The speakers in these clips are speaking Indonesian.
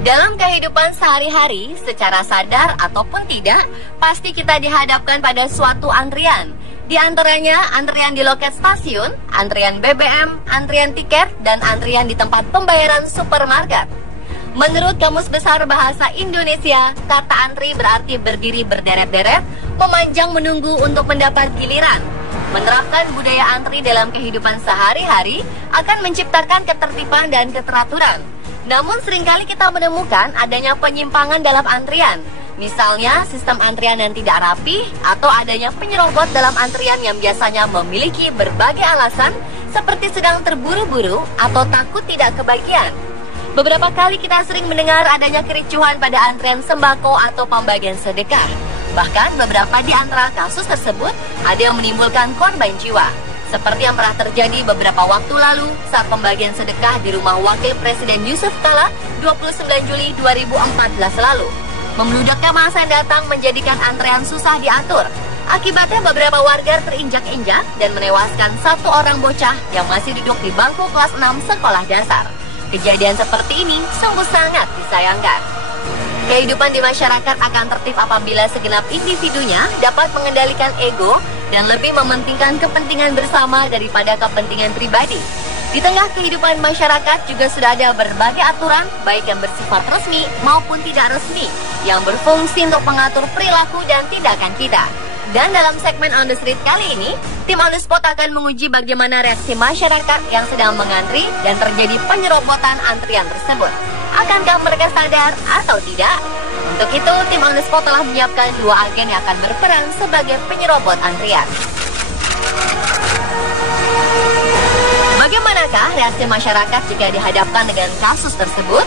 Dalam kehidupan sehari-hari, secara sadar ataupun tidak, pasti kita dihadapkan pada suatu antrian. Di antaranya, antrian di loket stasiun, antrian BBM, antrian tiket, dan antrian di tempat pembayaran supermarket. Menurut Kamus Besar Bahasa Indonesia, kata antri berarti berdiri berderet-deret, memanjang menunggu untuk mendapat giliran. Menerapkan budaya antri dalam kehidupan sehari-hari akan menciptakan ketertiban dan keteraturan. Namun seringkali kita menemukan adanya penyimpangan dalam antrian. Misalnya sistem antrian yang tidak rapi atau adanya penyerobot dalam antrian yang biasanya memiliki berbagai alasan seperti sedang terburu-buru atau takut tidak kebagian. Beberapa kali kita sering mendengar adanya kericuhan pada antrian sembako atau pembagian sedekah. Bahkan beberapa di antara kasus tersebut ada yang menimbulkan korban jiwa. Seperti yang pernah terjadi beberapa waktu lalu saat pembagian sedekah di rumah Wakil Presiden Yusuf Kala 29 Juli 2014 lalu. Membludaknya masa yang datang menjadikan antrean susah diatur. Akibatnya beberapa warga terinjak-injak dan menewaskan satu orang bocah yang masih duduk di bangku kelas 6 sekolah dasar. Kejadian seperti ini sungguh sangat disayangkan. Kehidupan di masyarakat akan tertib apabila segenap individunya dapat mengendalikan ego dan lebih mementingkan kepentingan bersama daripada kepentingan pribadi. Di tengah kehidupan masyarakat juga sudah ada berbagai aturan, baik yang bersifat resmi maupun tidak resmi, yang berfungsi untuk mengatur perilaku dan tindakan kita. Dan dalam segmen On The Street kali ini, tim On The Spot akan menguji bagaimana reaksi masyarakat yang sedang mengantri dan terjadi penyerobotan antrian tersebut. Akankah mereka sadar atau tidak? Untuk itu, tim On The Spot telah menyiapkan 2 agen yang akan berperan sebagai penyerobot antrian. Bagaimanakah reaksi masyarakat jika dihadapkan dengan kasus tersebut?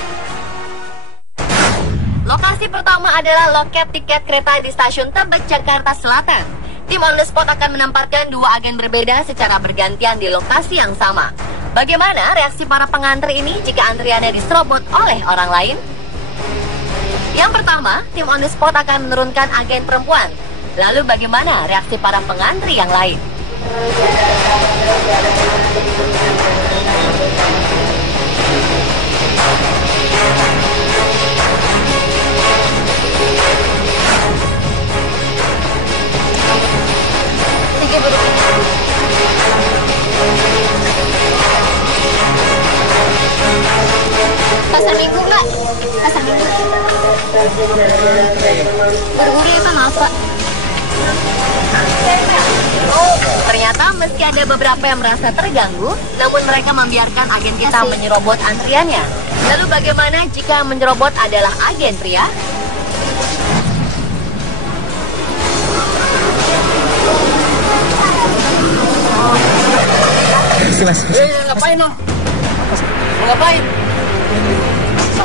Lokasi pertama adalah loket tiket kereta di stasiun Tebet, Jakarta Selatan. Tim On The Spot akan menempatkan 2 agen berbeda secara bergantian di lokasi yang sama. Bagaimana reaksi para pengantri ini jika antriannya diserobot oleh orang lain? Yang pertama, tim On The Spot akan menurunkan agen perempuan. Lalu bagaimana reaksi para pengantri yang lain? Pasar Minggu nggak? Pasar Minggu. Buru-buru ya Pak, maaf Pak. Ternyata meski ada beberapa yang merasa terganggu, namun mereka membiarkan agen kita menyerobot antriannya. Lalu bagaimana jika menyerobot adalah agen pria? Ngapain no? Ngapain?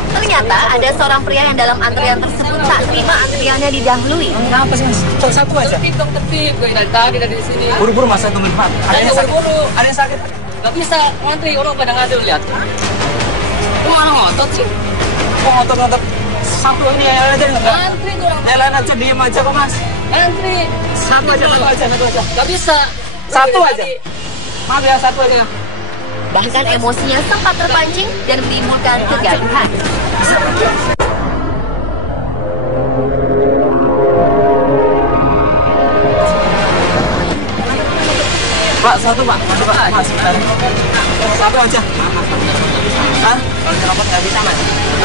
Ternyata ada seorang pria yang dalam antrian tersebut tak terima antriannya didahului. Kenapa sih mas? Satu aja. Tertib, gue dari tadi dari sini. Buru-buru mas, saya tungguin pak. Ada yang sakit. Ada yang sakit. Gak bisa ngantri, orang pada ngadil lihat. Kok malah ngotot sih? Kok ngotot-ngotot? Satu ini yang aja nggak? Ngantri dong. Yang lain aja diem aja kok mas. Ngantri. Satu aja. Gak bisa. Satu aja. Maaf ya, satu aja. Bahkan emosinya sempat terpancing dan menimbulkan kegaduhan. Pak, satu pak. Mas, sebentar. Satu aja. Hah? Kenapa nggak bisa mas?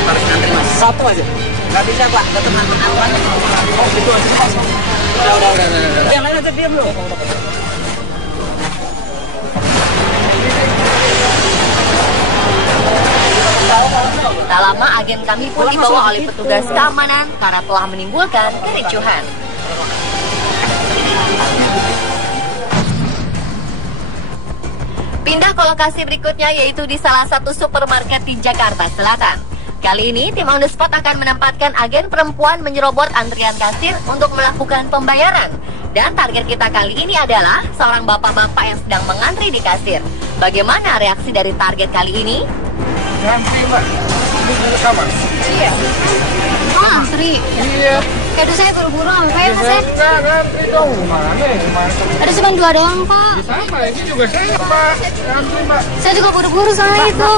Harus ngantri mas. Satu aja. Nggak bisa pak, tetap ngantri awan. Oh gitu aja mas. Udah. Yang lain aja diam loh. Tak lama agen kami pun dibawa oleh petugas keamanan karena telah menimbulkan kericuhan. Pindah ke lokasi berikutnya yaitu di salah satu supermarket di Jakarta Selatan. Kali ini tim On The Spot akan menempatkan agen perempuan menyerobot antrian kasir untuk melakukan pembayaran. Dan target kita kali ini adalah seorang bapak-bapak yang sedang mengantri di kasir. Bagaimana reaksi dari target kali ini? Ngantri mbak, buru-buru sama? Iya. Oh, antri? Iya. Aduh saya buru-buru, apa ya mas? Enggak, ngantri dong. Gimana? Ada cuma 2 doang pak. Sama, ini juga saya mbak. Ngantri mbak. Saya juga buru-buru soalnya itu.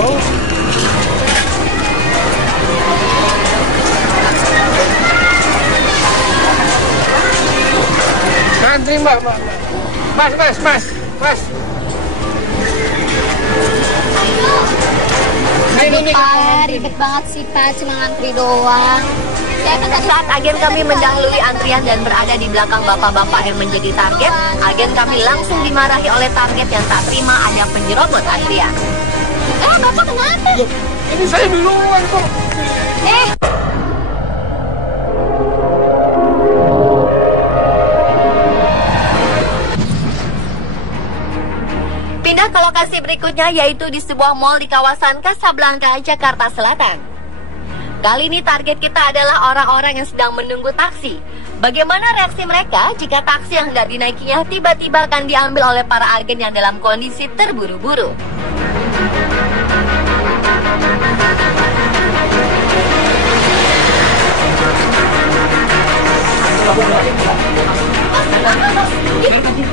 Oh. ngantri mbak. Mas. Aduh Pak, ribet banget sih Pak, cuma ngantri doang. Saat agen kami mendahului antrian dan berada di belakang bapak-bapak yang menjadi target, agen kami langsung dimarahi oleh target yang tak terima ada penyerobot antrian. Bapak kenapa? Ini saya duluan kok. Pindah ke lokasi berikutnya yaitu di sebuah mal di kawasan Casablanca, Jakarta Selatan. Kali ini target kita adalah orang-orang yang sedang menunggu taksi. Bagaimana reaksi mereka jika taksi yang hendak dinaikinya tiba-tiba akan diambil oleh para agen yang dalam kondisi terburu-buru?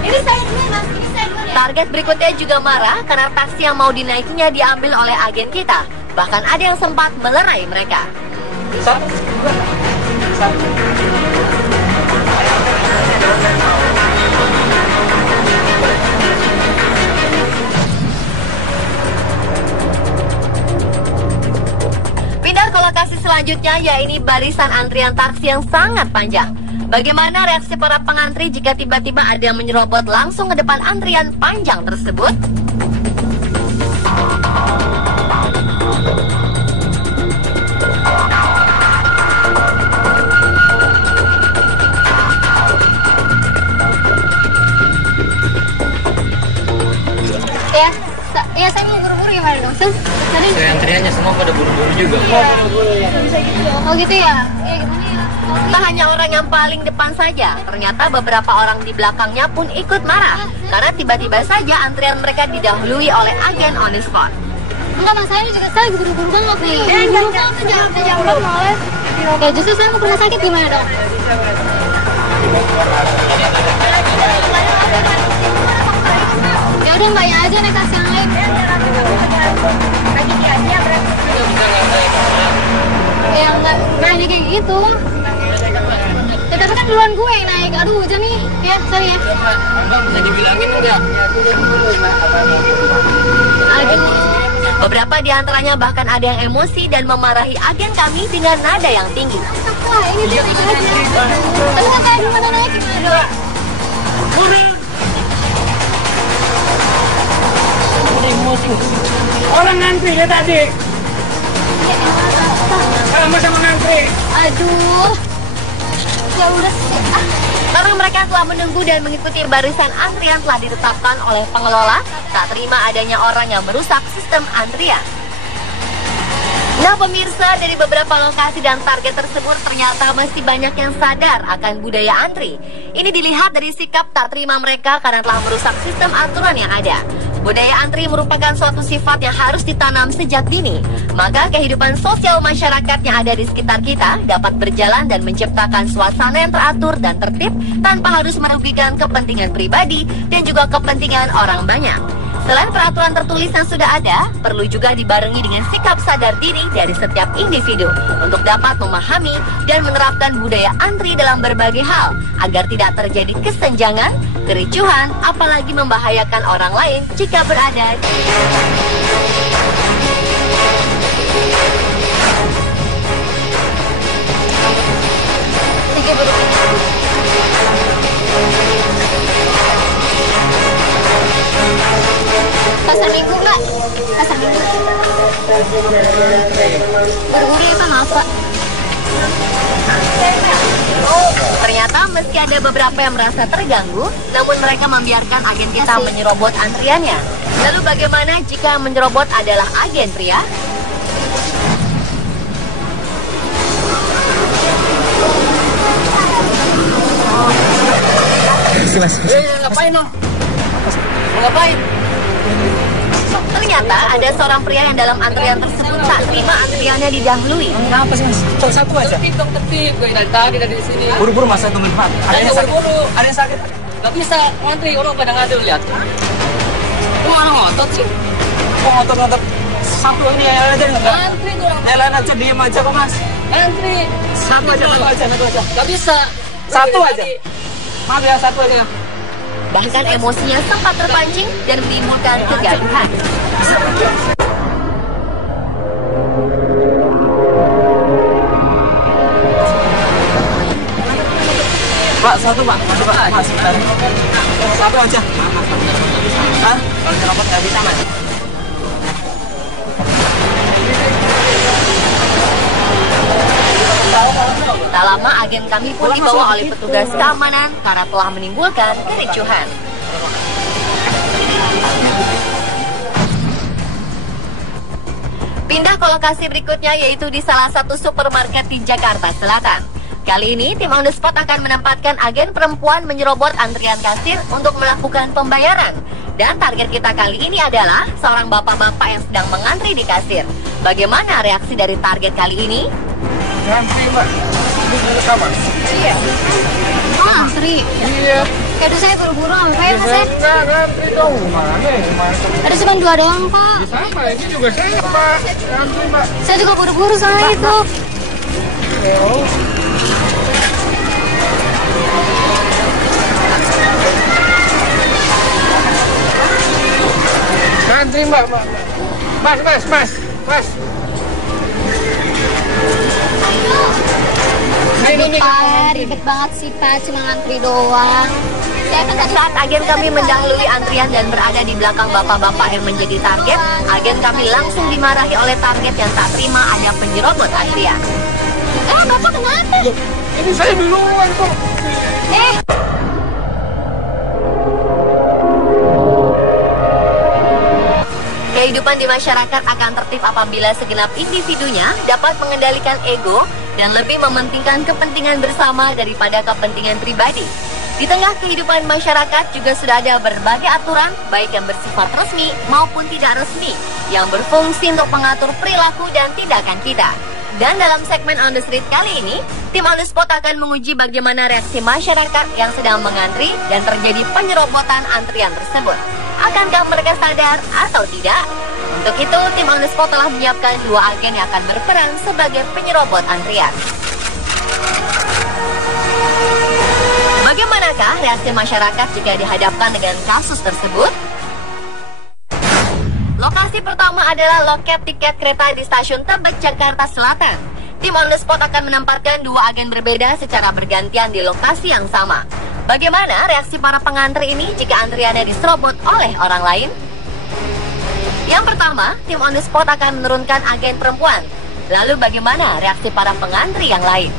Ini saya dulu Mas, ini saya dulu ya. Target berikutnya juga marah karena taksi yang mau dinaikinya diambil oleh agen kita. Bahkan ada yang sempat melerai mereka. Pindah ke lokasi selanjutnya, yaitu barisan antrian taksi yang sangat panjang. Bagaimana reaksi para pengantri jika tiba-tiba ada yang menyerobot langsung ke depan antrian panjang tersebut? Ya saya mau buru-buru gimana dong? Tadi Saya antriannya semua pada buru-buru juga. oh gitu ya? Ya gimana ya? Tak hanya orang yang paling depan saja, ternyata beberapa orang di belakangnya pun ikut marah karena tiba-tiba saja antrian mereka didahului oleh agen on the spot. Enggak mas, saya juga saya buru-buru banget nih. Buru-buru banget, jangan malah. Ya justru saya mau ke rumah sakit gimana dong? Ya udah mbaknya aja naik taksi yang lain. Ya enggak berani kayak gitu. Ya tapi kan duluan gue yang naik. Aduh hujan nih. Ya sorry ya. Bang, bisa dibilangin enggak? Aduh. Beberapa di antaranya bahkan ada yang emosi dan memarahi agen kami dengan nada yang tinggi. Wah ini dia naik aja. Tapi kan saya gimana naik gimana? Orang ngantri ya tadi. Sama-sama ngantri. Aduh. Ya udah sih. Karena mereka telah menunggu dan mengikuti barisan antrian telah ditetapkan oleh pengelola, tak terima adanya orang yang merusak sistem antrian. Nah pemirsa, dari beberapa lokasi dan target tersebut ternyata masih banyak yang sadar akan budaya antri. Ini dilihat dari sikap tak terima mereka karena telah merusak sistem aturan yang ada. Budaya antri merupakan suatu sifat yang harus ditanam sejak dini. Maka kehidupan sosial masyarakat yang ada di sekitar kita dapat berjalan dan menciptakan suasana yang teratur dan tertib tanpa harus merugikan kepentingan pribadi dan juga kepentingan orang banyak. Selain peraturan tertulis yang sudah ada, perlu juga dibarengi dengan sikap sadar diri dari setiap individu untuk dapat memahami dan menerapkan budaya antri dalam berbagai hal agar tidak terjadi kesenjangan, kericuhan, apalagi membahayakan orang lain jika berada di... Pasar Minggu nggak? Pasar Minggu. Buru-buru ya Pak, maaf Pak. Ternyata meski ada beberapa yang merasa terganggu, namun mereka membiarkan agen kita menyerobot antriannya. Lalu bagaimana jika menyerobot adalah agen pria? Ngapain no? Mau ngapain? Ternyata ada seorang pria yang dalam antrian tersebut tak terima antriannya didahului. Kenapa sih mas? Satu aja. Tertib, gue dari tadi dari sini. Buru-buru masa tunggu depan. Ada yang sakit. Ada yang sakit. Gak bisa ngantri, orang pada ngadu lihat. Kok orang ngotot sih? Kok ngotot-ngotot? Satu ini aja nggak? Ngantri tuh. Yang lain aja diem aja kok mas. Ngantri. Satu aja. Gak bisa. Satu aja. Maaf ya, satu aja. Bahkan emosinya sempat terpancing dan menimbulkan kegaduhan. Pak, satu Pak, Pak, sebentar. Satu aja. Hah? Kenapa nggak bisa Mas? Tak lama agen kami pun dibawa oleh petugas keamanan karena telah menimbulkan kericuhan. Pindah ke lokasi berikutnya yaitu di salah satu supermarket di Jakarta Selatan. Kali ini tim on the spot akan menempatkan agen perempuan menyerobot antrian kasir untuk melakukan pembayaran. Dan target kita kali ini adalah seorang bapak-bapak yang sedang mengantri di kasir. Bagaimana reaksi dari target kali ini? Ngantri Mbak. Ini dulu sama. Iya. Oh, antri. Iya. Aduh, saya buru-buru sampai Mas. Enggak ngantri dong. Mana? Aduh, cuma 2 doang, Pak. Sama, ini juga saya Pak. Ngantri Mbak. Saya juga buru-buru soalnya itu. Oh. Ngantri Mbak. Mas. Ini Pak, ribet banget sih Pak, cuma ngantri doang. Saat agen kami mendahului antrian dan berada di belakang bapak-bapak yang menjadi target, agen kami langsung dimarahi oleh target yang tak terima ada penyerobot antrian. Bapak kenapa? Ini saya duluan kok. Kehidupan di masyarakat akan tertib apabila segenap individunya dapat mengendalikan ego dan lebih mementingkan kepentingan bersama daripada kepentingan pribadi. Di tengah kehidupan masyarakat juga sudah ada berbagai aturan, baik yang bersifat resmi maupun tidak resmi, yang berfungsi untuk mengatur perilaku dan tindakan kita. Dan dalam segmen On The Street kali ini, tim On The Spot akan menguji bagaimana reaksi masyarakat yang sedang mengantri dan terjadi penyerobotan antrian tersebut. Akankah mereka sadar atau tidak? Untuk itu, tim On The Spot telah menyiapkan 2 agen yang akan berperan sebagai penyerobot antrian. Bagaimanakah reaksi masyarakat jika dihadapkan dengan kasus tersebut? Lokasi pertama adalah loket tiket kereta di stasiun Tebet, Jakarta Selatan. Tim On The Spot akan menempatkan 2 agen berbeda secara bergantian di lokasi yang sama. Bagaimana reaksi para pengantri ini jika antriannya diserobot oleh orang lain? Yang pertama, tim On The Spot akan menurunkan agen perempuan. Lalu bagaimana reaksi para pengantri yang lain?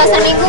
Pasar Minggu